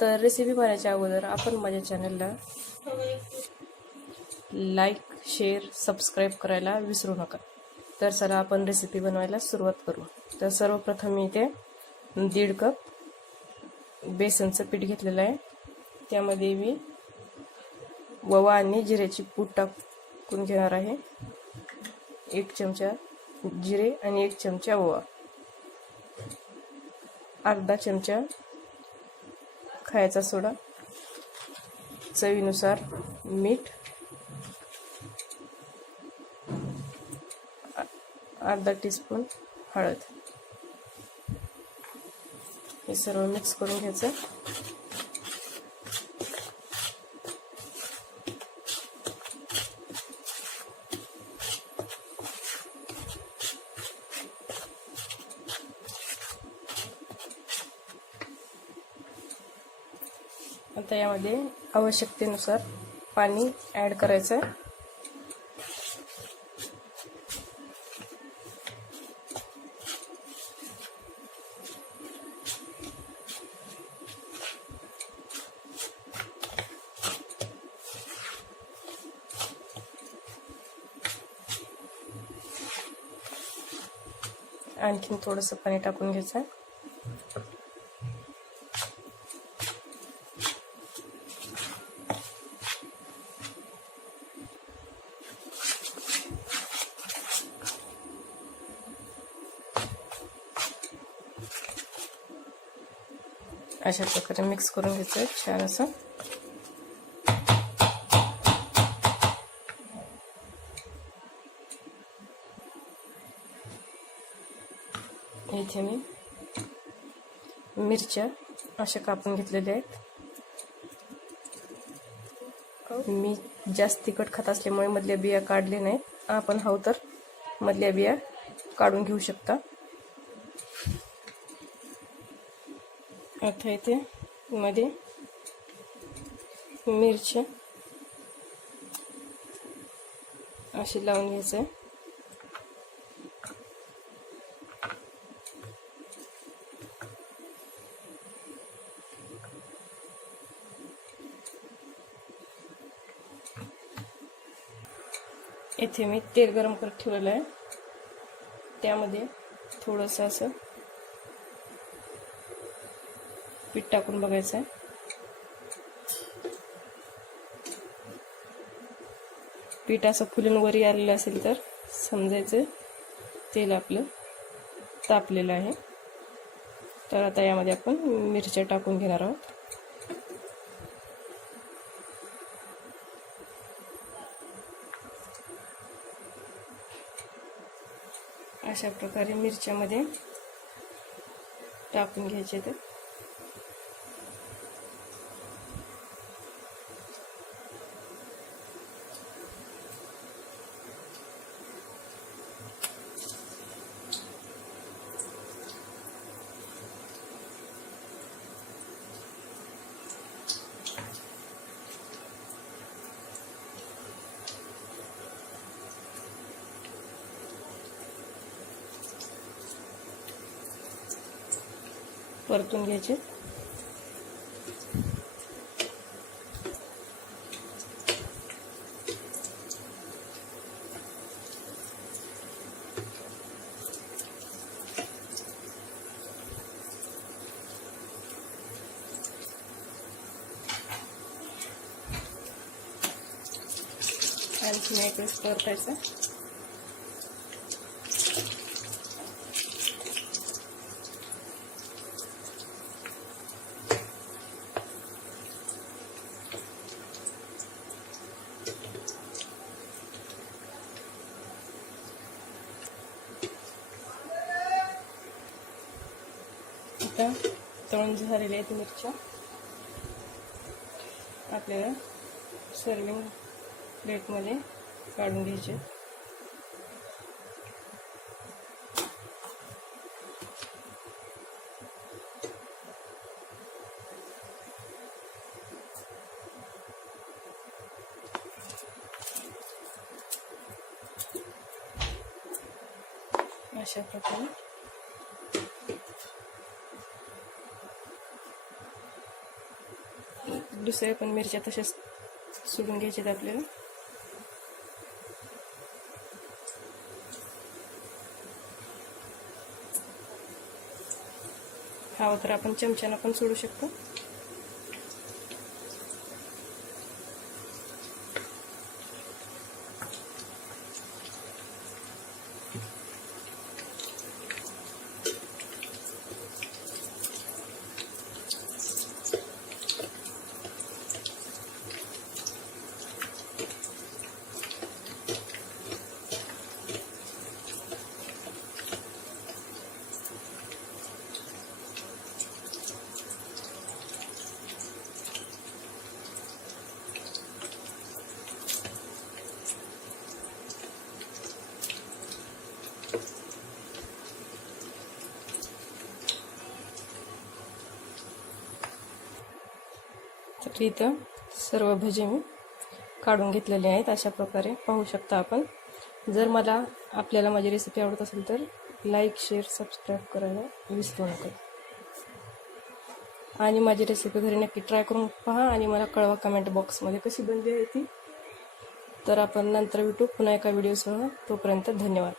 तर रेसिपी पाहण्याच्या अगोदर आपण माझ्या चॅनलला लाईक, शेअर, सबस्क्राईब करायला विसरू नका. तर चला आपण रेसिपी बनवायला सुरुवात करू. तर सर्वप्रथम मी इथे 1.5 कप बेसनचं पीठ घेतलेलं आहे. त्यामध्ये मी ओवा आणि जिऱ्याची पूड टाकून घेणार आहे. 1 चमचा जिरे आणि 1 चमचा ओवा, अर्धा चमचा खायचा सोडा, चवीनुसार मीठ, अर्धा टीस्पून हळद. हे सर्व मिक्स करून घ्यायचं. आता यामध्ये आवश्यकतेनुसार पाणी ॲड करायचं. आणखीन थोडंसं पाणी टाकून घ्यायचं. अशा प्रकारे मिक्स करून घ्यायचं छान असं. इथे मी मिरच्या अशा कापून घेतलेल्या आहेत. मी जास्त तिखट खात असल्यामुळे मधल्या बिया काढले नाहीत. आपण हवं तर मधल्या बिया काढून घेऊ शकता. आता इथे मध्ये मिरच्या अशी लावून घ्यायचं. इथे मी तेल गरम करत ठेवलेलं आहे. त्यामध्ये थोडंसं असं पीठ टाकून बघायचं आहे. पीठ असं फुलून वरी आलेलं असेल तर समजायचं तेल आपलं तापलेलं आहे. तर आता यामध्ये आपण मिरच्या टाकून घेणार आहोत. अशा प्रकारे मिरच्यामध्ये टाकून घ्यायचे. तर परतून घ्यायचे. आणखी एक वेळेस परतायचं. आता तळून झालेल्या आहेत मिरच्या. आपल्याला सर्विंग प्लेटमध्ये काढून घ्यायचे. अशा प्रकारे दुसऱ्या पण मिरच्या तशाच सोडून घ्यायच्यात आपल्याला. हवं तर आपण चमच्यानं पण सोडू शकतो. तर इथं सर्व भजी मी काढून घेतलेले आहेत. अशा प्रकारे पाहू शकता आपण. जर आपल्याला माझी रेसिपी आवडत असेल तर लाईक, शेअर, सबस्क्राईब करायला विसरू नका. आणि माझी रेसिपी घरी नक्की ट्राय करून पहा आणि मला कळवा कमेंट बॉक्समध्ये कशी बनली आहे ती. तर आपण नंतर भेटू पुन्हा एका व्हिडिओसह. तोपर्यंत धन्यवाद.